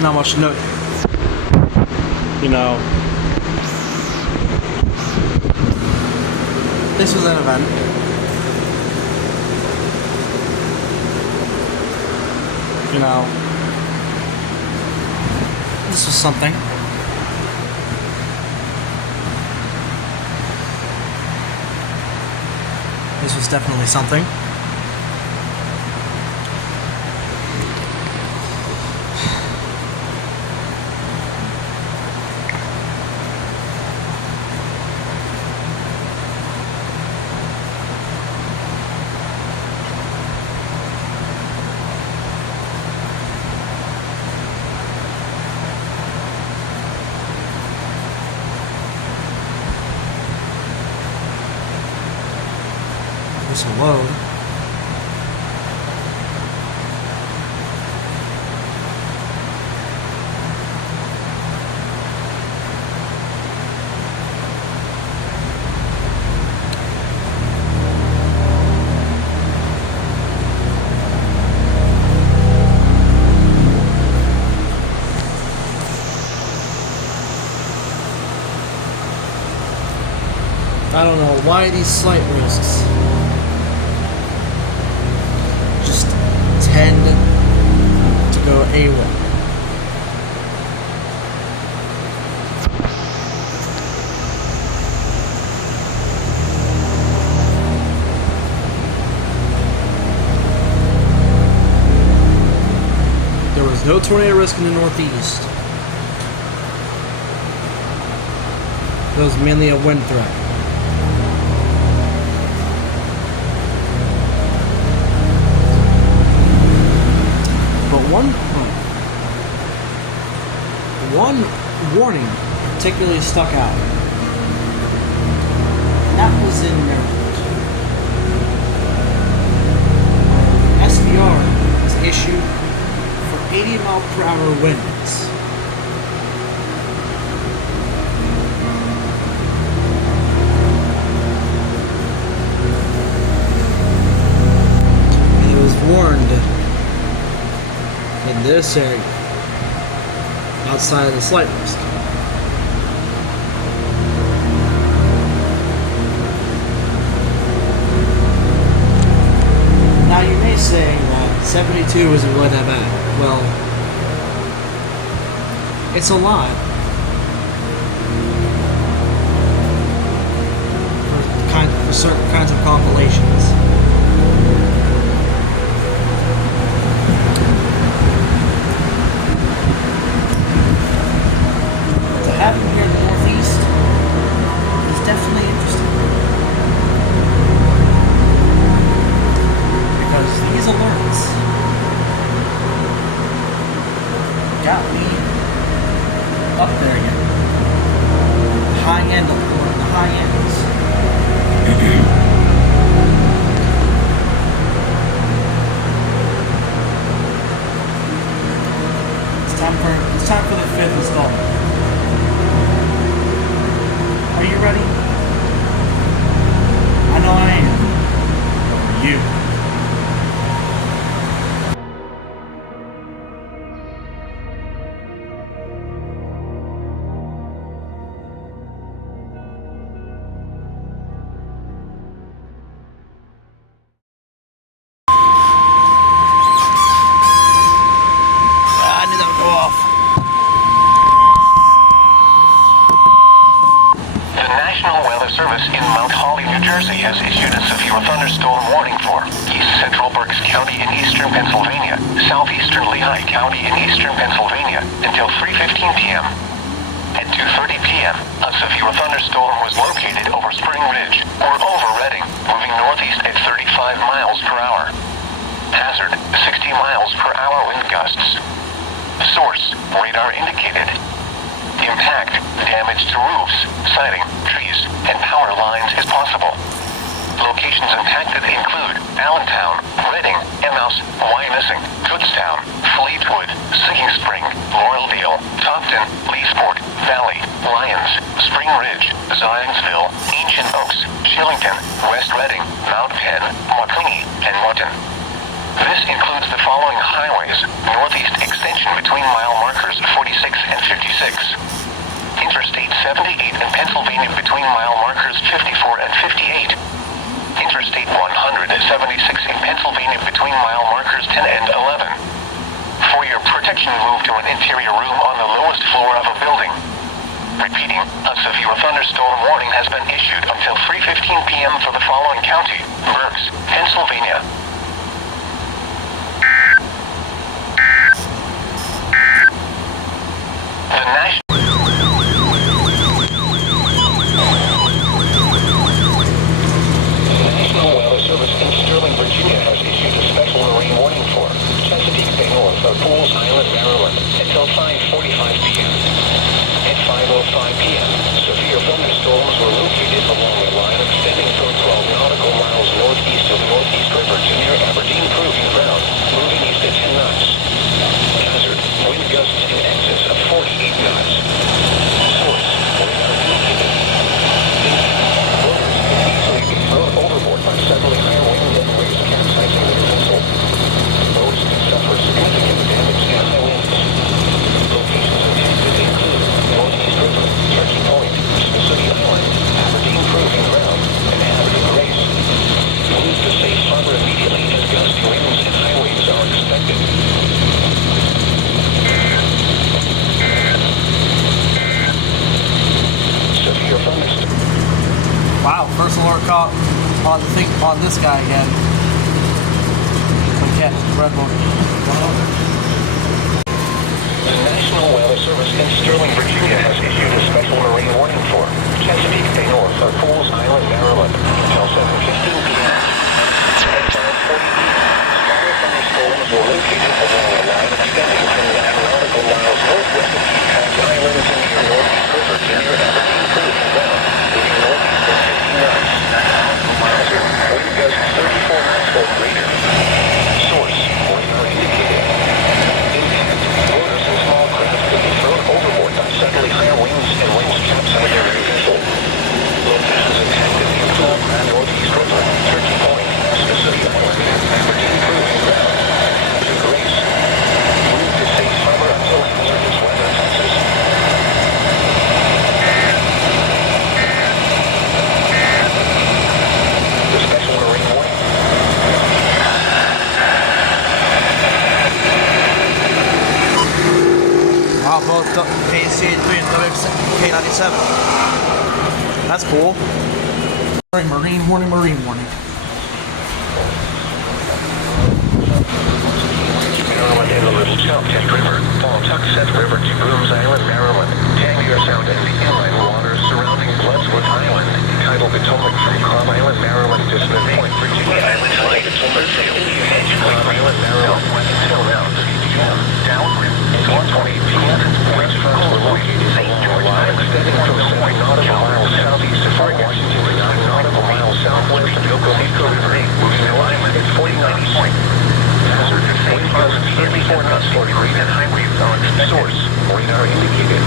not much to note. You know, this was an event. You know, this was something. This was definitely something. This will load. I don't know why these slight risks just tend to go AWOL. There was no tornado risk in the Northeast. It was mainly a wind threat. One warning particularly stuck out. And that was in Maryland. SVR was issued for 80-mile-per-hour winds. And it was warned in this area, outside of the slight risk. Now you may say that 72 isn't really that bad. Well, it's a lot for certain kinds of compilations. Having here in the Northeast is definitely interesting, because these alerts got me up there again. High end of the high ends. It's time for the 5th installment. Are you ready? I know I am. Are you? I knew that would go off. National Weather Service in Mount Holly, New Jersey has issued a severe thunderstorm warning for East Central Berks County in eastern Pennsylvania, southeastern Lehigh County in eastern Pennsylvania until 3:15 p.m. At 2:30 p.m., a severe thunderstorm was located over Spring Ridge or over Reading, moving northeast at 35 miles per hour. Hazard, 60 miles per hour wind gusts. Source, radar indicated. Impact, damage to roofs, siding, trees, and power lines is possible. Locations impacted include Allentown, Reading, Emmaus, Wyomissing, Kutztown, Fleetwood, Sinking Spring, Laureldale, Topton, Leesport, Valley, Lyons, Spring Ridge, Zionsville, Ancient Oaks, Shillington, West Reading, Mount Penn, Mauchline, and Morton. This includes the following highways: northeast extension between mile markers 46 and 56. Interstate 78 in Pennsylvania between mile markers 54 and 58. Interstate 176 in Pennsylvania between mile markers 10 and 11. For your protection, move to an interior room on the lowest floor of a building. Repeating, a severe thunderstorm warning has been issued until 3:15 p.m. for the following county: Berks, Pennsylvania. The National Weather Service in Sterling, Virginia has issued a special marine warning for Chesapeake Bay North of Pools Island, Maryland until 5:45 p.m. At 5:05 p.m., severe thunderstorms were located along a line extending from 12 nautical miles northeast of Northeast River to near Aberdeen Proving Ground, moving east at 10 knots. Hazard, wind gusts in excess of 48 knots. Source, radar indicated. Rotors can easily be thrown overboard by suddenly high winds and waves capsizing their vessel. Boats can suffer significant damage to high winds. Locations intended include Northeast River, Turkey Point, Mississippi Island, Aberdeen Proving Ground, and Aberdeen Grace. Move to safe harbor immediately as gusty winds and high waves are expected. Severe thunderstorms. Wow, first alert caught on this guy again. Again, red one. The National Weather Service in Sterling, Virginia has issued a special marine warning for Chesapeake Bay North of Pools Island, Maryland until 7:15 p.m. At 5:40 p.m., stronger thunderstorms were located along a line extending from the nautical miles northwest of Peacock Island to near Northeast River to near Aberdeen Proving Ground, moving northeast at 15 knots. Hazard, wind gusts 34 knots or greater. Source, radar indicated. Impact, rotors and small craft could be thrown overboard by suddenly higher winds and waves capsizing their vessel. Locations intended include Northeast River, Turkey Point, Mississippi Island, Aberdeen Proving Ground, and Aberdeen Grace. Move to safe harbor until hazardous weather passes. The special marine warning. Wow, both KC-83 and WK-97. That's cool. Marine warning. Maryland and the Little Choptank River, Pawtuxet River to Brooms Island, Maryland, Tangier Sound and the inland waters surrounding Bloodswood Island, Tidal Potomac from Cobb Island, Maryland to Smith Point, Virginia Island, Tidal Potomac to Cobb Island, Maryland, until now 3 p.m. Downwind, 1:20 p.m. Winds fronts were located along a line extending from 7 nautical miles southeast of Fort Washington to 9 nautical miles southwest of Yokohama River, moving alignment at 49 point. Hazard, wind gusts 34 knots or greater. Source, radar indicated.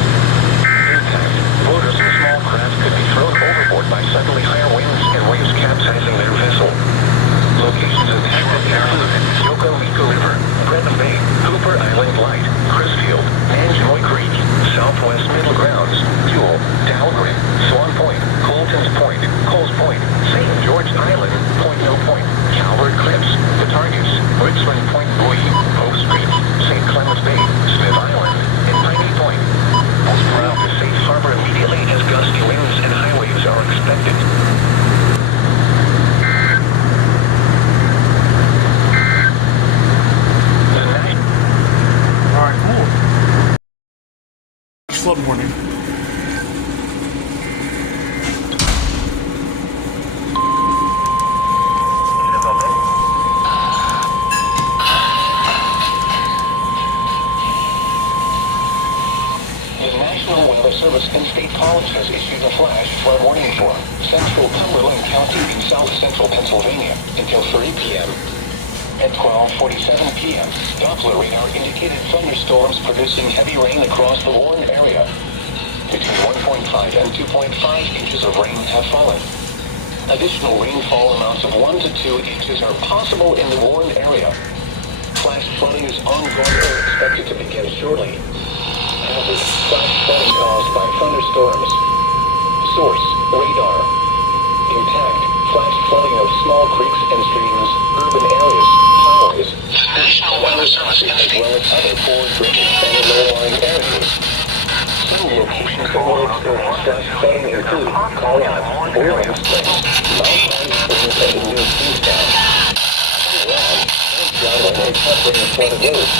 Impact, rotors and small craft could be thrown overboard by suddenly higher winds and waves capsizing their vessel. Locations intended include Yokohama River, Brenham Bay, Cooper Island Light, Crisfield, Manjoy Creek, Southwest Middle Grounds, Buell, Dahlgren, Swan Point, Colton's Point, Coles Point, St. George Island, Point No Point, Calvert Cliffs, The Targets, Richmond Point Buoy, Post Creek, St. Clements Bay, Smith Island, and Piney Point. Move to safe harbor immediately as gusty winds and high waves are expected. Alright, cool. Flood warning. Service in State College has issued a flash flood warning for central Cumberland County in south central Pennsylvania until 3 p.m. At 12:47 p.m., Doppler radar indicated thunderstorms producing heavy rain across the Warren area. Between 1.5 and 2.5 inches of rain have fallen. Additional rainfall amounts of 1 to 2 inches are possible in the Warren area. Flash flooding is ongoing or expected to begin shortly. Hazard, flash flooding caused by thunderstorms. Source, radar. Impact, flash flooding of small creeks and streams, urban areas, highways, National Weather Service as well as other poor drainage and low-lying areas. Some locations that will experience flash flooding include Colorado, Boiling Springs, Mount Holly Springs, and New Kingstown. Driveway and covering flooded roads.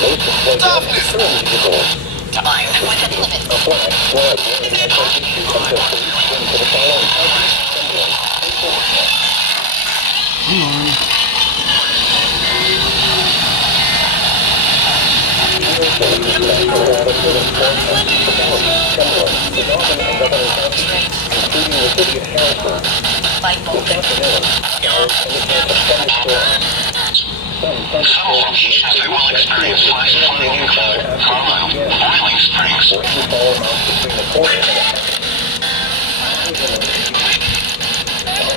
Most of flood damage is current vehicles. A flash flood warning has been issued until police swim to the following counties: Cumberland and Silverton. National Weather Service forecasts Fidelity, Cumberland, Godolphin, and other counties, including the city of Harrisburg. This afternoon, showers and a chance of thunderstorms. Some locations that will experience flash flooding include Carlisle, Boiling Springs. Rainfall amounts between a quarter and a half.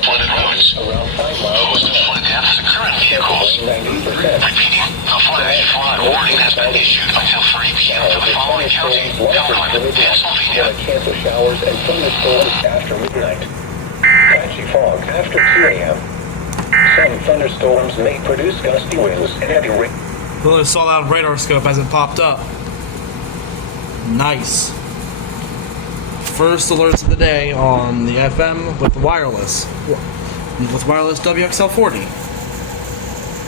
Flooded roads. Around 5 miles Most of flood deaths to current vehicles. 90%. Repeating, the flash flood warning has been issued until 3 p.m. for the following counties: Cumberland, Pennsylvania. A chance of showers and thunderstorms after midnight. Patchy fog after 2 a.m. Some thunderstorms may produce gusty winds and heavy rain. Literally saw that on radar scope as it popped up. Nice. First alerts of the day on the FM with wireless. With wireless WXL40.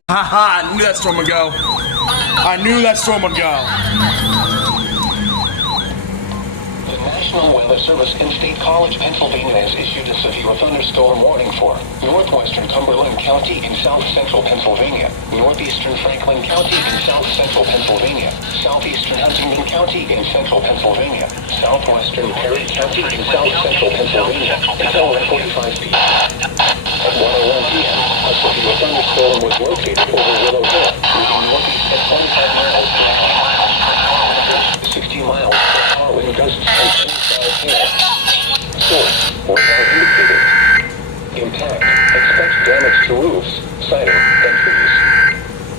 Haha, I knew that storm would go. I knew that storm would go. The National Weather Service in State College, Pennsylvania has issued a severe thunderstorm warning for northwestern Cumberland County in south-central Pennsylvania, northeastern Franklin County in south-central Pennsylvania, southeastern Huntingdon County in central Pennsylvania, southwestern Perry County in south-central Pennsylvania until 1:45 p.m. At 1:01 p.m., a severe thunderstorm was located over Willow Hill, moving northeast at 25 miles per hour, 60 miles per hour wind gusts and 25 hail. Source, radar indicated. Impact, expect damage to roofs, siding, and trees.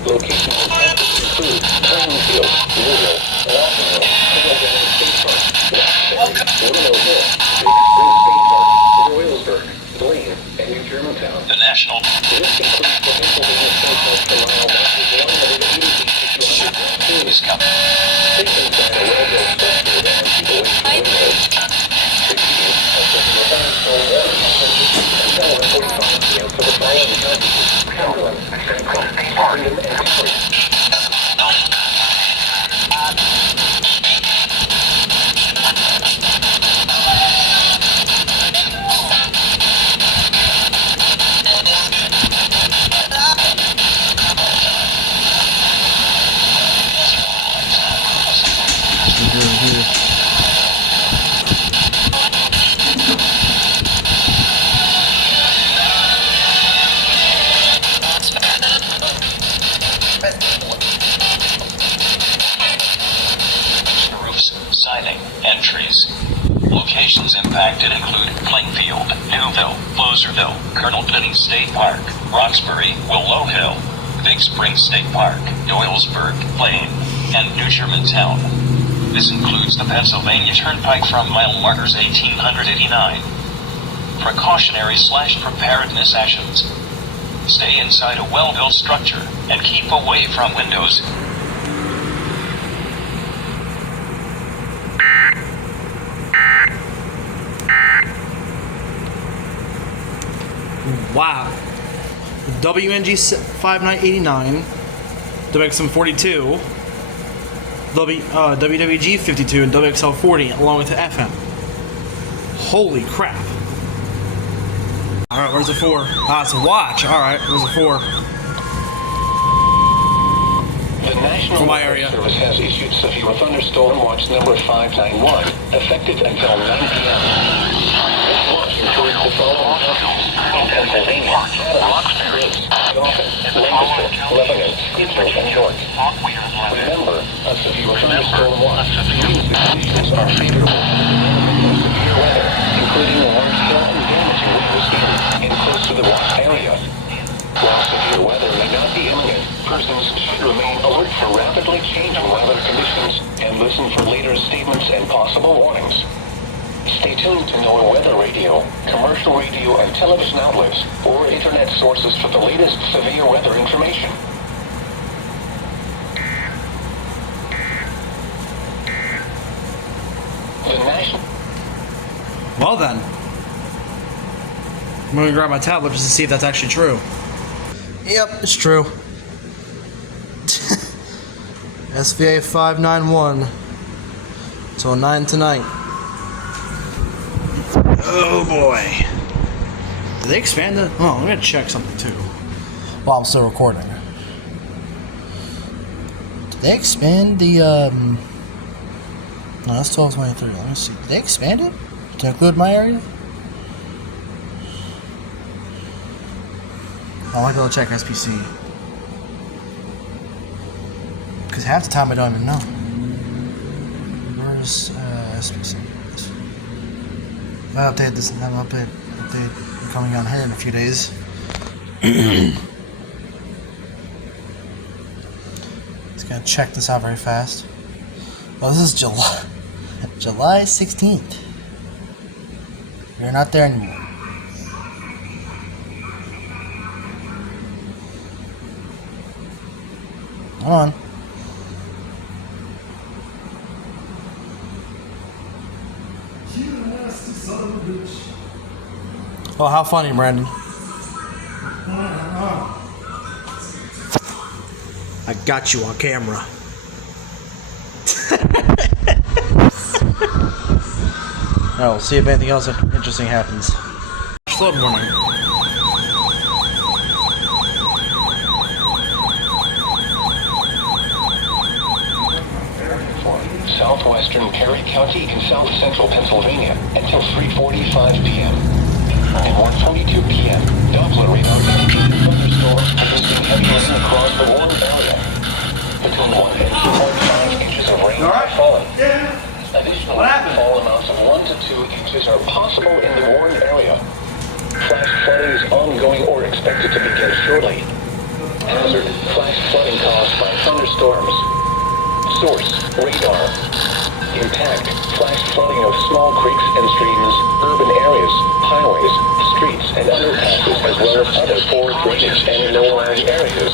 Locations impacted include Plainfield, Louisville, Washington, Pennsylvania State Park, Blackberry, Willow Hill, Big Spring State Park, Royalsburg, Blaine, and New Germantown. The National. This includes the Pennsylvania State Park for mile markers 180 to 200 is coming. Stations that are well-built structures and people with windows. Repeating, a severe thunderstorm warning has been issued until 1:45 p.m. for the following counties: Cumberland, Franklin, Huntingdon, and Perry. Roofs, siding, and trees. Locations impacted include Plainfield, Newville, Floserville, Colonel Penning State Park, Roxbury, Willow Hill, Big Spring State Park, Doylesburg, Blaine, and New Germantown. This includes the Pennsylvania Turnpike from mile markers 1889. Precautionary/preparedness actions. Stay inside a well-built structure and keep away from windows. Wow. WNG 5989, WXM 42, WWG 52, and WXL 40, along with the FM. Holy crap. Alright, where's the 4? Ah, it's a watch. Alright, where's the 4? The National For my Weather area. Service has issued severe thunderstorm watch number 591, effective until 9 p.m. This watch includes the following counties: Pennsylvania, Roxbury, Godolphin, Lancaster, Lebanon, Israel, and York. Remember, a severe thunderstorm watch means the conditions are favorable for severe weather, including large hail and damaging windows in close to the watch area. While severe weather may not be imminent, persons monitor rapidly changing weather conditions and listen for later statements and possible warnings. Stay tuned to NOAA weather radio, commercial radio and television outlets, or internet sources for the latest severe weather information. The National... Well then. I'm gonna grab my tablet just to see if that's actually true. Yep, it's true. SVA 591 till 9 tonight. Oh boy. Did they expand it? Oh, I'm gonna check something too. While I'm still recording. Did they expand the no, that's 1223. Let me see. Did they expand it to include my area? I want to go check SPC. Because half the time I don't even know. Where's SPC? I'll update this and have an update coming on here in a few days. Just gotta check this out very fast. Oh, this is July 16th. We're not there anymore. Come on. Oh, how funny, Brandon. I got you on camera. Now we'll see if anything else interesting happens. Flood warning. Southwestern Perry County in south central Pennsylvania until 3:45 p.m. At 1:42 p.m., Doppler reported thunderstorms producing heavy rain across the warm area. Between 1 and 2.5 inches of rain have fallen. Additional rainfall amounts of 1 to 2 inches are possible in the warm area. Flash flooding is ongoing or expected to begin shortly. Hazard: flash flooding caused by thunderstorms. Source: radar. Impact: flash flooding of small creeks and streams, urban areas, highways, streets, and underpasses, as well as other poor drainage and low-lying areas.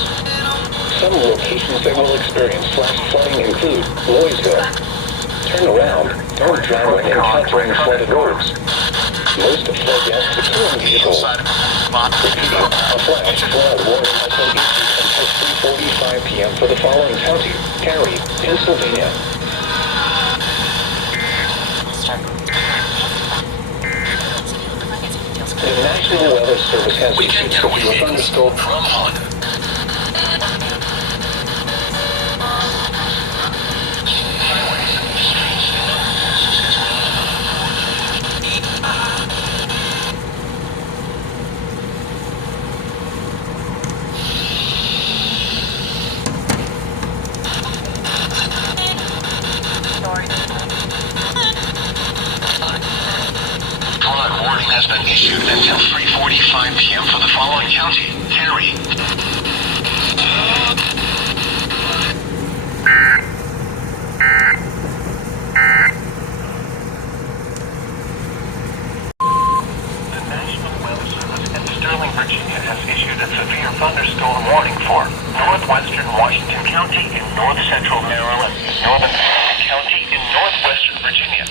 Some locations that will experience flash flooding include Louisville. Turn around. Don't drown when encountering flooded roads. Most flood gas securing vehicles. Repeating, a flash flood warning has been issued until 3:45 p.m. for the following county: Cary, Pennsylvania. The National Weather Service has issued severe thunderstorm from Holland. Flood warning has been issued until 3:45 p.m. for the following county: Cary. The National Weather Service in Sterling, Virginia has issued a severe thunderstorm warning for northwestern Washington County in north central Maryland, northern County in northwestern Virginia.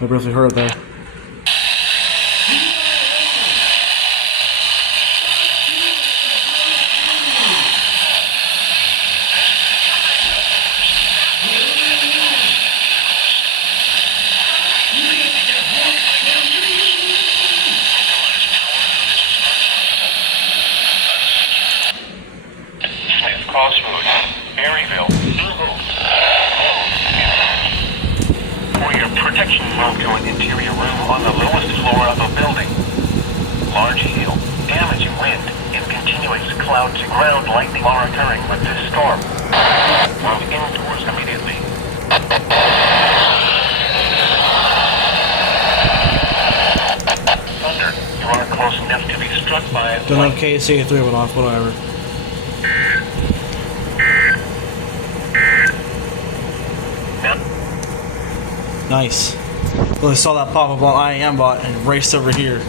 I briefly heard there. Crossroads, Maryville. For your protection, move to an interior room on the lowest floor of a building. Large hail, damaging wind, and continuous cloud-to-ground lightning are occurring with this storm. Move indoors immediately. Thunder, you are close enough to be struck by it. Don't know KC3 went off, whatever. Nice. Well, I saw that pop up on IAM bot and raced over here. The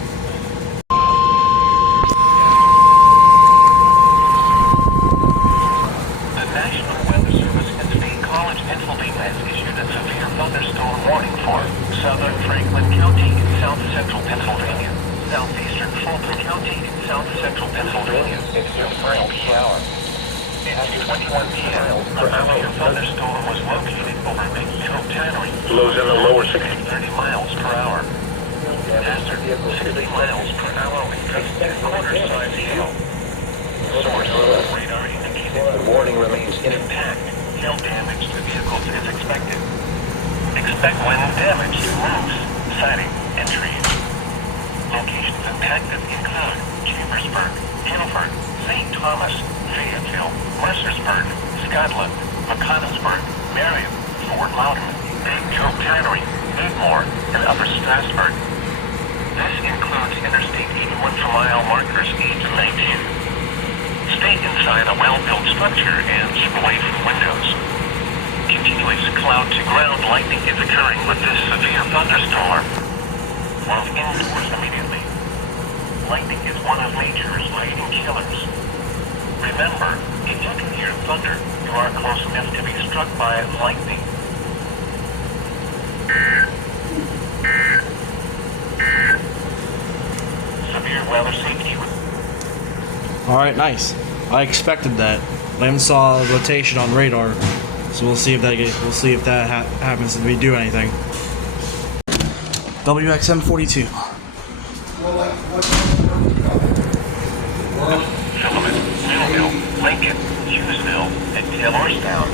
National Weather Service and State College Pennsylvania has issued a severe thunderstorm warning for southern Franklin County in south-central Pennsylvania, southeastern Fulton County in south-central Pennsylvania. It's your final peak hour. At 21 p.m., a severe thunderstorm was located over MAYHEM Tannery. Lows in the lower 60. 30 miles per hour. Faster, 60 miles per hour with quarter-size hail. Source radar indicated the warning remains intact. Hail damage to vehicles is expected. Expect wind damage to roofs, siding, and trees. Locations impacted include Chambersburg, Hanford, St. Thomas, Fayetteville, Mercersburg, Scotland, McConnellsburg, Marion, Fort Loudoun, Big Tannery, Needmore, and Upper Strasburg. This includes Interstate 81 for mile markers 8 to 19. Stay inside a well-built structure and keep away from windows. Continuous cloud-to-ground lightning is occurring with this severe thunderstorm. Move indoors immediately. Lightning is one of nature's leading killers. Remember, if you can hear thunder, you are close enough to be struck by lightning. Severe weather safety. Alright, nice. I expected that. I even saw a rotation on radar, so we'll see if that happens to do anything. WXM42. Lincoln, Hughesville, and Taylorstown.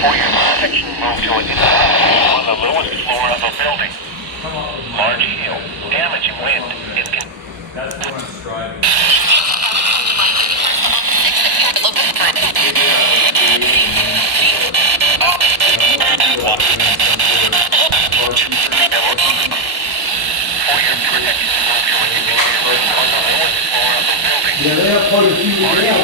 For your protection, move to on the lowest floor of a building. Large hail, damaging wind, and Yeah, they have quite a few. They have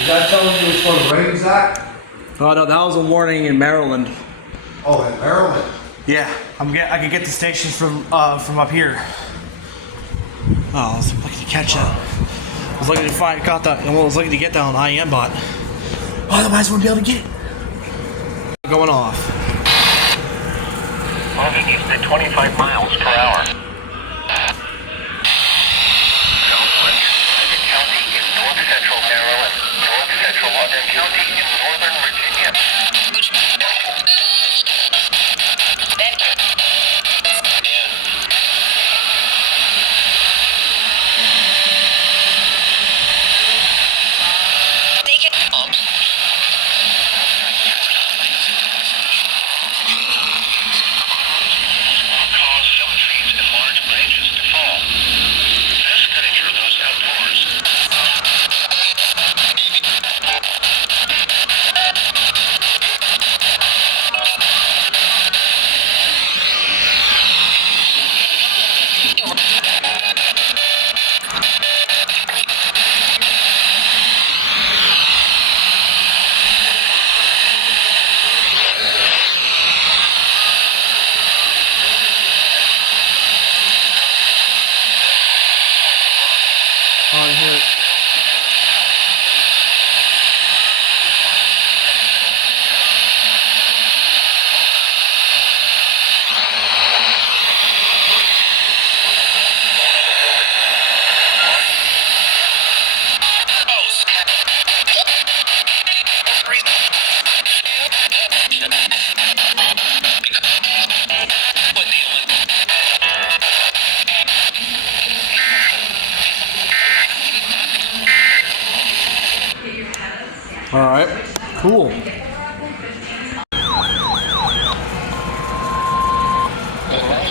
Is that telling you it's going to rain, Zach? Oh no, that was a warning in Maryland. Oh, in Maryland. Yeah, I can get the stations from up here. Oh, I was lucky to catch that. I was lucky to got that. Well, I was lucky to get that on IM bot. Otherwise, we wouldn't be able to get it. Going off. Moving east at 25 miles per hour. Southwest County in north-central Maryland, north-central Logan County in northern Virginia. Cause some trees and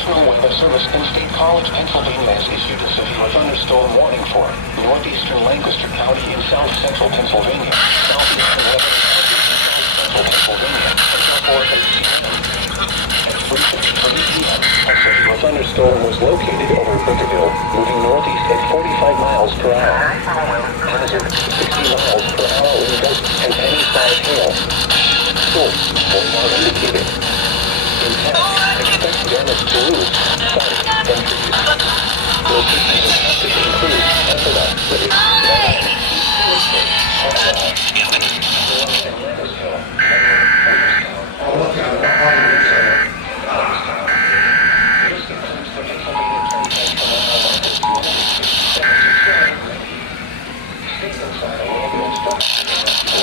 National Weather Service in State College, Pennsylvania has issued a severe thunderstorm warning for northeastern Lancaster County in south central Pennsylvania, southeastern Lebanon County in south central Pennsylvania, until 4:30 p.m. At 3:53 p.m., a severe thunderstorm was located over Victorville, moving northeast at 45 miles per hour. Hazard, 60 miles per hour wind gusts and penny size hail. Source, radar indicated. Impact, expect damage to roofs, siding, and trees. Locations impacted include Ephrata, Libby, Manhattan, Hopewell, and Landisville, I'll look at it. I'll find it. This includes the Pennsylvania Turnpike from Ohio to 267. State inside a local instruction.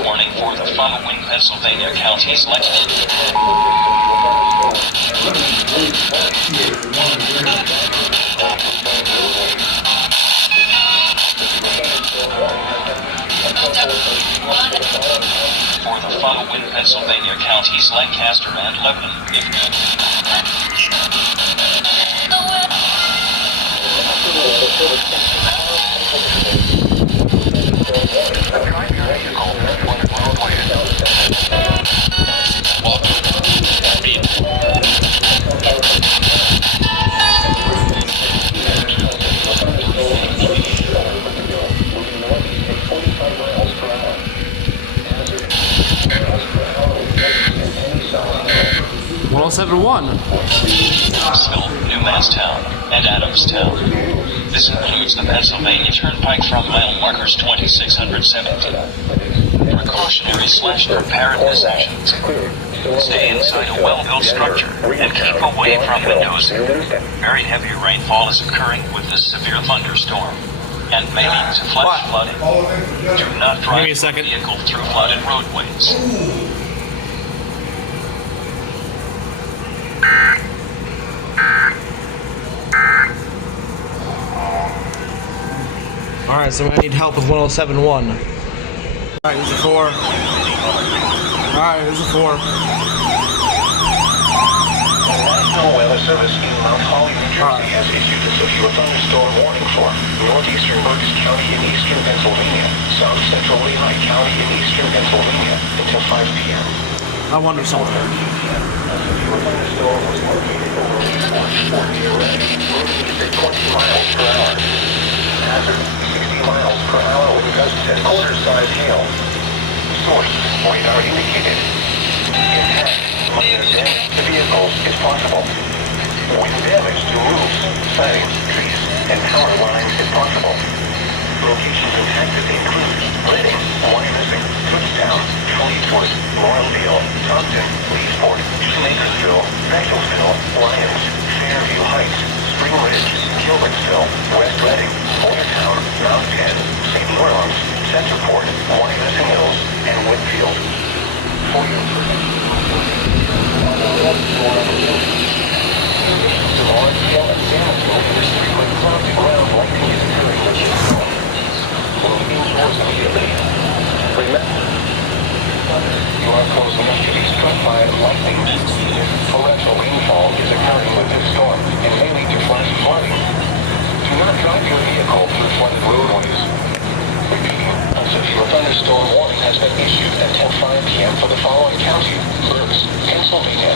Warning for the following Pennsylvania counties like for the following Pennsylvania counties Lancaster and Lebanon. Well, 7-1. New Masstown, and Adamstown. This includes the Pennsylvania Turnpike from mile markers 2617. Precautionary/preparedness actions. Stay inside a well-built structure and keep away from windows. Very heavy rainfall is occurring with this severe thunderstorm and may lead to flash flooding. Do not drive Give me a second. your vehicle through flooded roadways. Alright, so I need help with 107.1. Alright, here's a 4. Alright, here's a 4. The National Weather Service in Mount Holly, New Jersey has issued a severe thunderstorm warning for northeastern Berks County in eastern Pennsylvania, south central Lehigh County in eastern Pennsylvania until 5 p.m. I wonder something. A severe thunderstorm was located over Fort northeast at 20 miles per hour. Hazard, 60 miles per hour wind gusts and quarter-size hail. Source, radar indicated. Impact, minor damage to vehicles is possible. Wind damage to roofs, siding, trees, and power lines is possible. Locations impacted include Reading, Wyomissing, Kutztown, Fleetwood, Royaldale, Tufton, Leesport, Makersville, Bechtelsville, Lyons, Fairview Heights, Spring Ridge, Gilbertsville, West Reading, Boyertown, Mount Penn, St. Lawrence, Centerport, Wyomissing Hills, and Whitfield. For your information, large hail and damage will interfere with cloudy ground lightning is occurring with your storm. Move indoors immediately. Remember, you are close enough to be struck by lightning. Torrential rainfall is occurring with this storm and may lead to flash flooding. Do not drive your vehicle through flooded roadways. Repeating, a severe thunderstorm warning has been issued until 5 p.m. for the following county: Berks, Pennsylvania.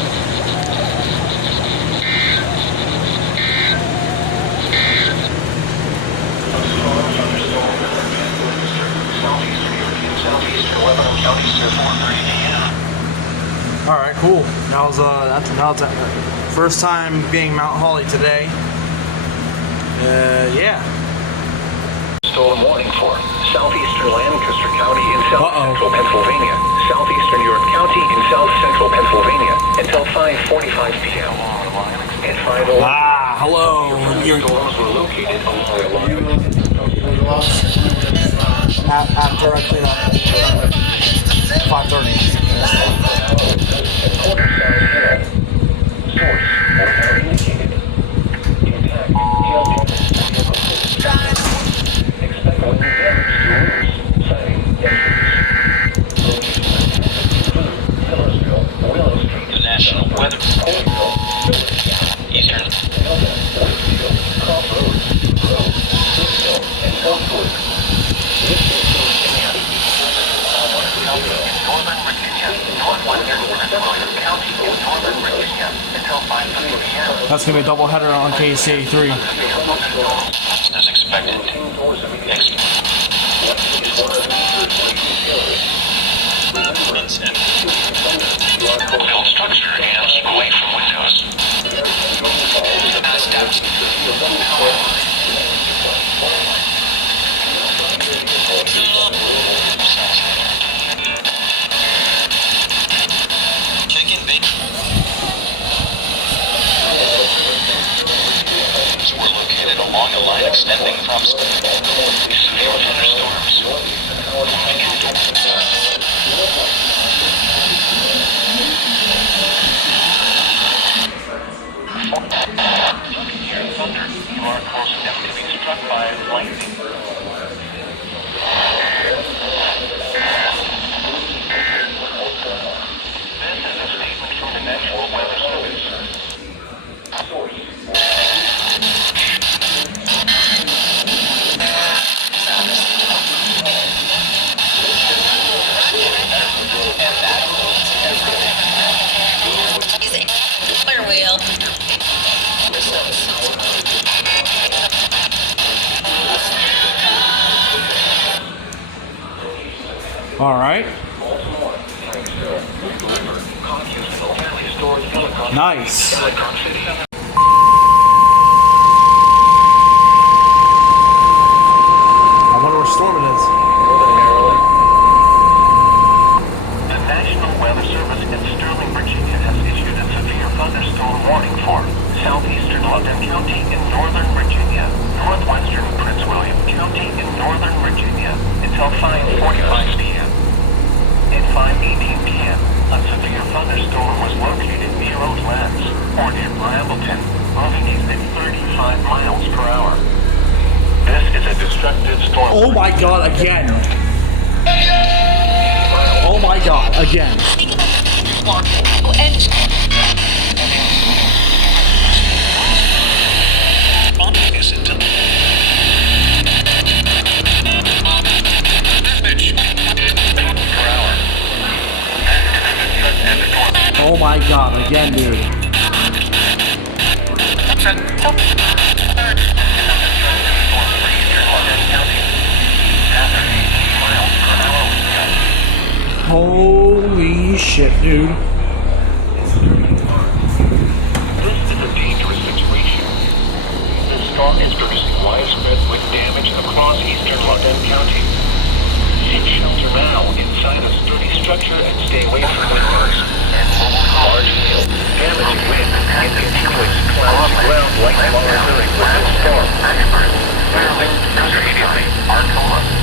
Southeastern Lebanon counties to 4:30 p.m. Alright, cool. That was that's first time being Mount Holly today. Yeah. Storm warning for southeastern Lancaster County in south central Pennsylvania, southeastern York County in south central Pennsylvania until 5:45 p.m. At 5:01. Ah, hello. Storms were located along the line. After I clean up. 5:30. Source, radar indicated. Impact, hail damage to vehicles. Expect wind damage to roofs, siding, and trees. Locations include Millersville, Willow Street, The National Weather Eastern, That's gonna be a doubleheader on KCA3. As expected. Build structure and keep away from windows. Chicken bacon. We're located along a line extending from severe thunderstorms. Thunder, you are close enough to be struck by lightning. This is a statement from the National Weather Service. Clear wheel. All right. Nice. I wonder where storm it is. The National Weather Service in Sterling, Virginia has issued a severe thunderstorm warning for southeastern London County in northern Virginia, northwestern Prince William County in northern Virginia until 5:45 p.m. At 5:18 p.m., a severe thunderstorm was located near Oatlands, or near Brambleton, moving at 35 miles per hour. This is a destructive storm. Oh my god, again. Oh my god, again. Oh my god, again, dude. Holy shit, dude. This is a dangerous situation. The storm is producing widespread wind damage across eastern London County. Seek shelter now inside a sturdy structure and stay away from windows and large hail. Damaging wind and continuous clouds ground like monitoring with this storm. Immediately,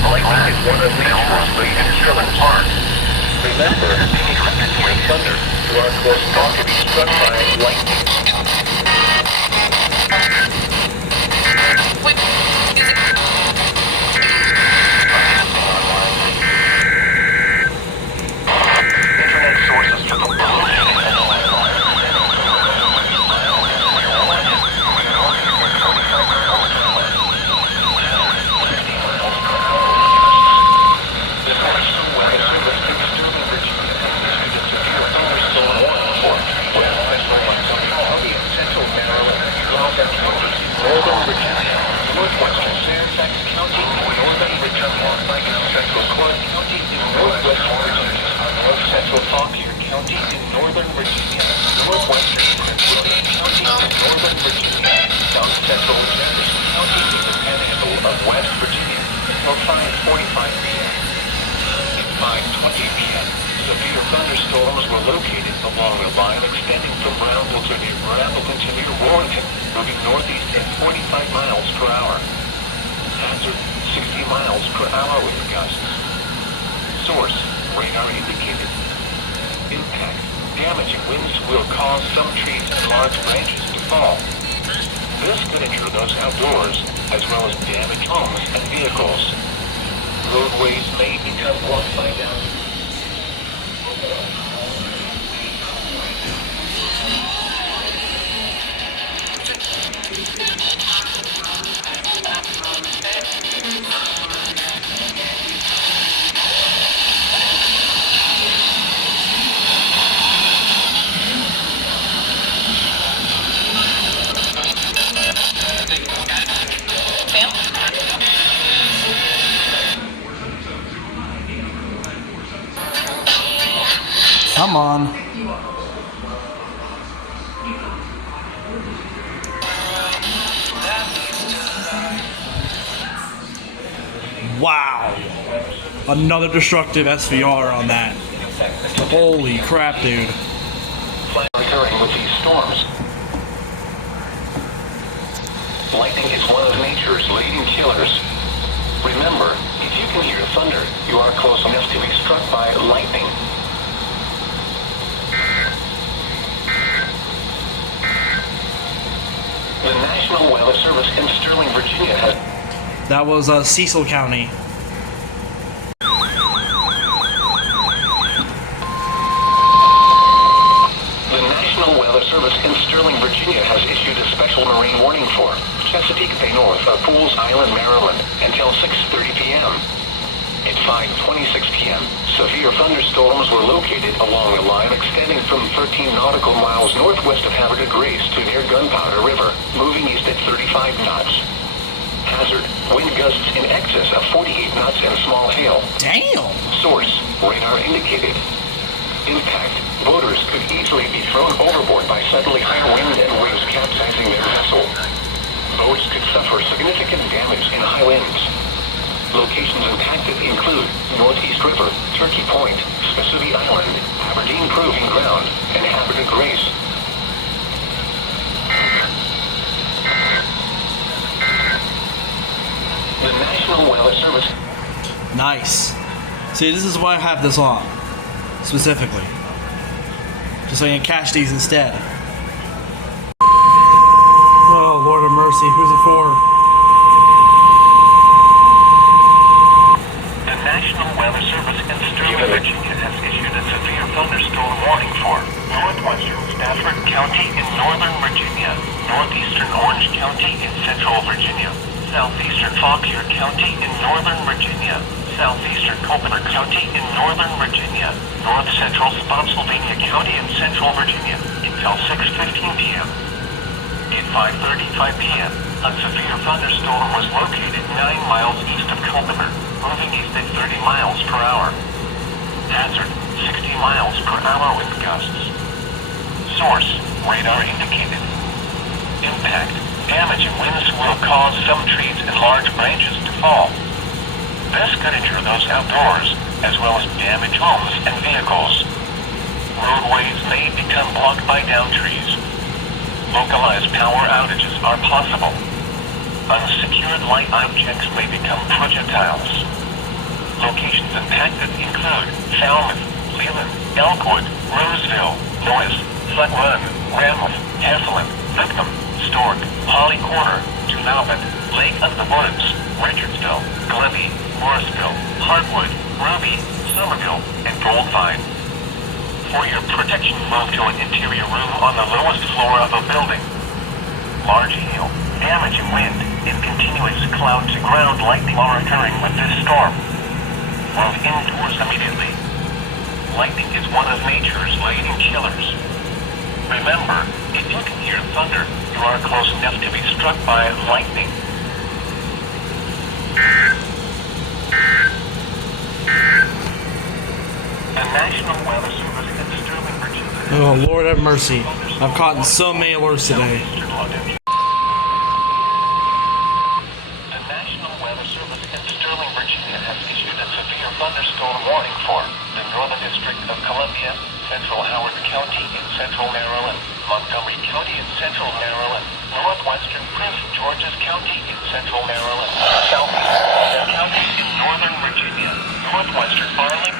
lightning is one of nature's greatest killers. Remember, when thunder, you are close enough to be struck by lightning. Internet sources for the Northern Virginia, northwestern Fairfax County, northern Virginia, central Clark County in northwest Virginia, north central Fauquier County in northern Virginia, northwestern Prince William County in northern Virginia, south central Jefferson County in the Panhandle of West Virginia until 5:45 p.m. At 5:20 p.m., severe thunderstorms were located along a line extending from Brambleton to near Warrington, moving northeast at 45 miles per hour. Hazard 60 miles per hour with gusts. Source, radar indicated. Impact, damaging winds will cause some trees and large branches to fall. This could injure those outdoors, as well as damage homes and vehicles. Roadways may become blocked by down. Come on. Wow. Another destructive SVR on that. Holy crap, dude. Occurring with these storms. Lightning is one of nature's leading killers. Remember, if you can hear thunder, you are close enough to be struck by lightning. The National Weather Service in Sterling, Virginia has... That was Cecil County. The National Weather Service in Sterling, Virginia has issued a special marine warning for Chesapeake Bay north of Pools Island, Maryland, until 6:30 p.m. At 5:26 p.m., severe thunderstorms were located along the line extending from 13 nautical miles northwest of Havre de Grace to near Gunpowder River, moving east at 35 knots. Hazard, wind gusts in excess of 48 knots and small hail. Damn! Source, radar indicated. Impact, boaters could easily be thrown overboard by suddenly high wind and waves capsizing their vessel. Boats could suffer significant damage in high winds. Locations impacted include Northeast River, Turkey Point, Spessooty Island, Aberdeen Proving Ground, and Havre de Grace. The National Weather Service. Nice. See, this is why I have this on. Specifically. Just so I can catch these instead. Oh, Lord of mercy. Who's it for? The National Weather Service in Sterling, Virginia has issued a severe thunderstorm warning for northwestern Stafford County in northern Virginia, northeastern Orange County in central Virginia, southeastern Fauquier County in northern Virginia, southeastern Culpeper County in northern Virginia, north central Spotsylvania County in central Virginia until 6:15 p.m. At 5:35 p.m., a severe thunderstorm was located 9 miles east of Culpeper, moving east at 30 miles per hour. Hazard, 60 miles per hour wind gusts. Source, radar indicated. Impact, damage and winds will cause some trees and large branches to fall. This could injure those outdoors, as well as damage homes and vehicles. Roadways may become blocked by downed trees. Localized power outages are possible. Unsecured light objects may become projectiles. Locations impacted include Falmouth, Leland, Elkwood, Roseville, Norris, Flood Run, Ramouth, Heflin, Victim, Stork, Holly Corner, Tunalbit, Lake of the Woods, Richardsville, Glebe, Morrisville, Hardwood, Ruby, Somerville, and Goldvine. For your protection, move to an interior room on the lowest floor of a building. Large hail, damage and wind, and continuous cloud-to-ground lightning are occurring with this storm. Move indoors immediately. Lightning is one of nature's leading killers. Remember, if you can hear thunder, you are close enough to be struck by lightning. The National Weather Service in Sterling, Virginia. Oh, Lord have mercy. I've caught in so many alerts today. The National Weather Service in Sterling, Virginia has issued a severe thunderstorm warning for the Northern District of Columbia, Central Howard County in Central Maryland, Montgomery County in Central Maryland, Northwestern Prince George's County in Central Maryland, Southeastern County in Northern Virginia, Northwestern Arlington.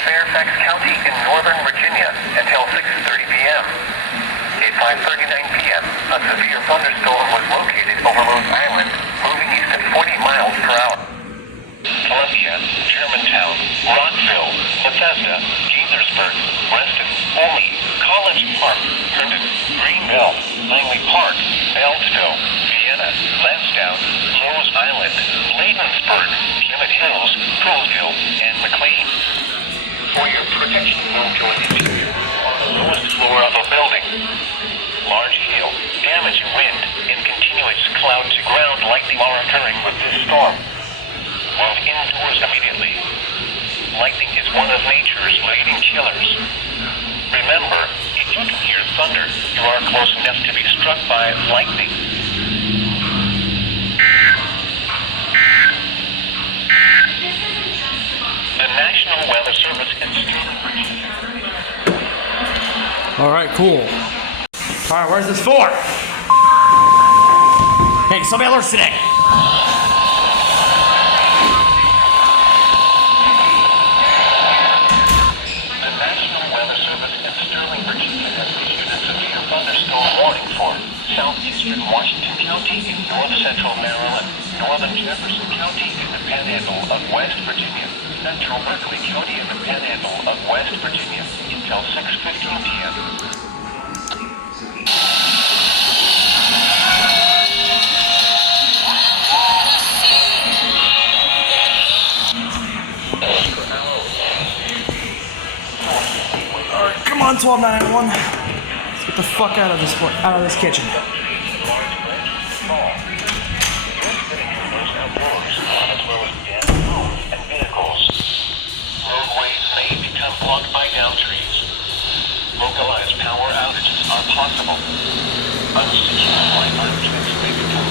Fairfax County in northern Virginia until 6:30 p.m. At 5:39 p.m., a severe thunderstorm was located over Rhode Island, moving east at 40 miles per hour. Columbia Virginia, Germantown, Rockville, Bethesda, Gaithersburg, Reston, Olney, College Park, Herndon, Greenville, Langley Park, Beltsville, Vienna, Lansdowne, Rose Island, Bladensburg, Emmett Hills, Poolsville, and McLean. For your protection, move to an interior on the lowest floor of a building. Large hail, damaging wind, and continuous cloud-to-ground lightning are occurring with this storm. Move indoors immediately. Lightning is one of nature's leading killers. Remember, if you can hear thunder, you are close enough to be struck by lightning. The National Weather Service is Alright, cool. Alright, where's this for? Hey, so many alerts today. The National Weather Service in Sterling, Virginia has issued a severe thunderstorm warning for southeastern Washington County in north central Maryland, northern Jefferson County in the Panhandle of West Virginia, central Berkeley County in the Panhandle of West Virginia until 6:15 p.m. Alright, come on, 12991. Let's get the fuck out of this kitchen. Roadways may become blocked by downed trees. Localized power outages are possible. Unsecure Wi-Fi routes may become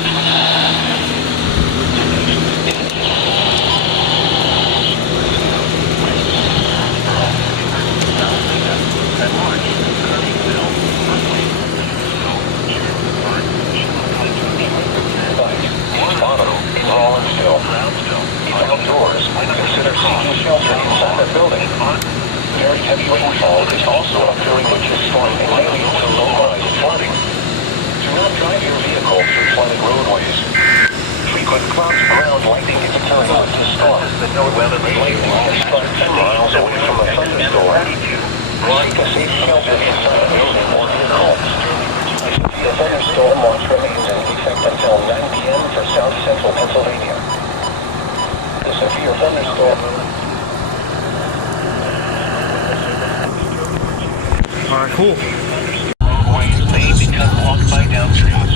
outdoors. Consider seeking shelter inside the building. Very heavy rainfall is also occurring with this storm and may lead to localized flooding. Do not drive your vehicle through flooded roadways. Frequent clouds-ground lightning is occurring with this storm. The weather lightning will start 10 miles away from a thunderstorm. Seek a safe shelter inside a building or vehicle. The thunderstorm watch remains in effect until 9 p.m. for south central Pennsylvania. The severe thunderstorm. Alright, cool. Roadways may become blocked by downed trees.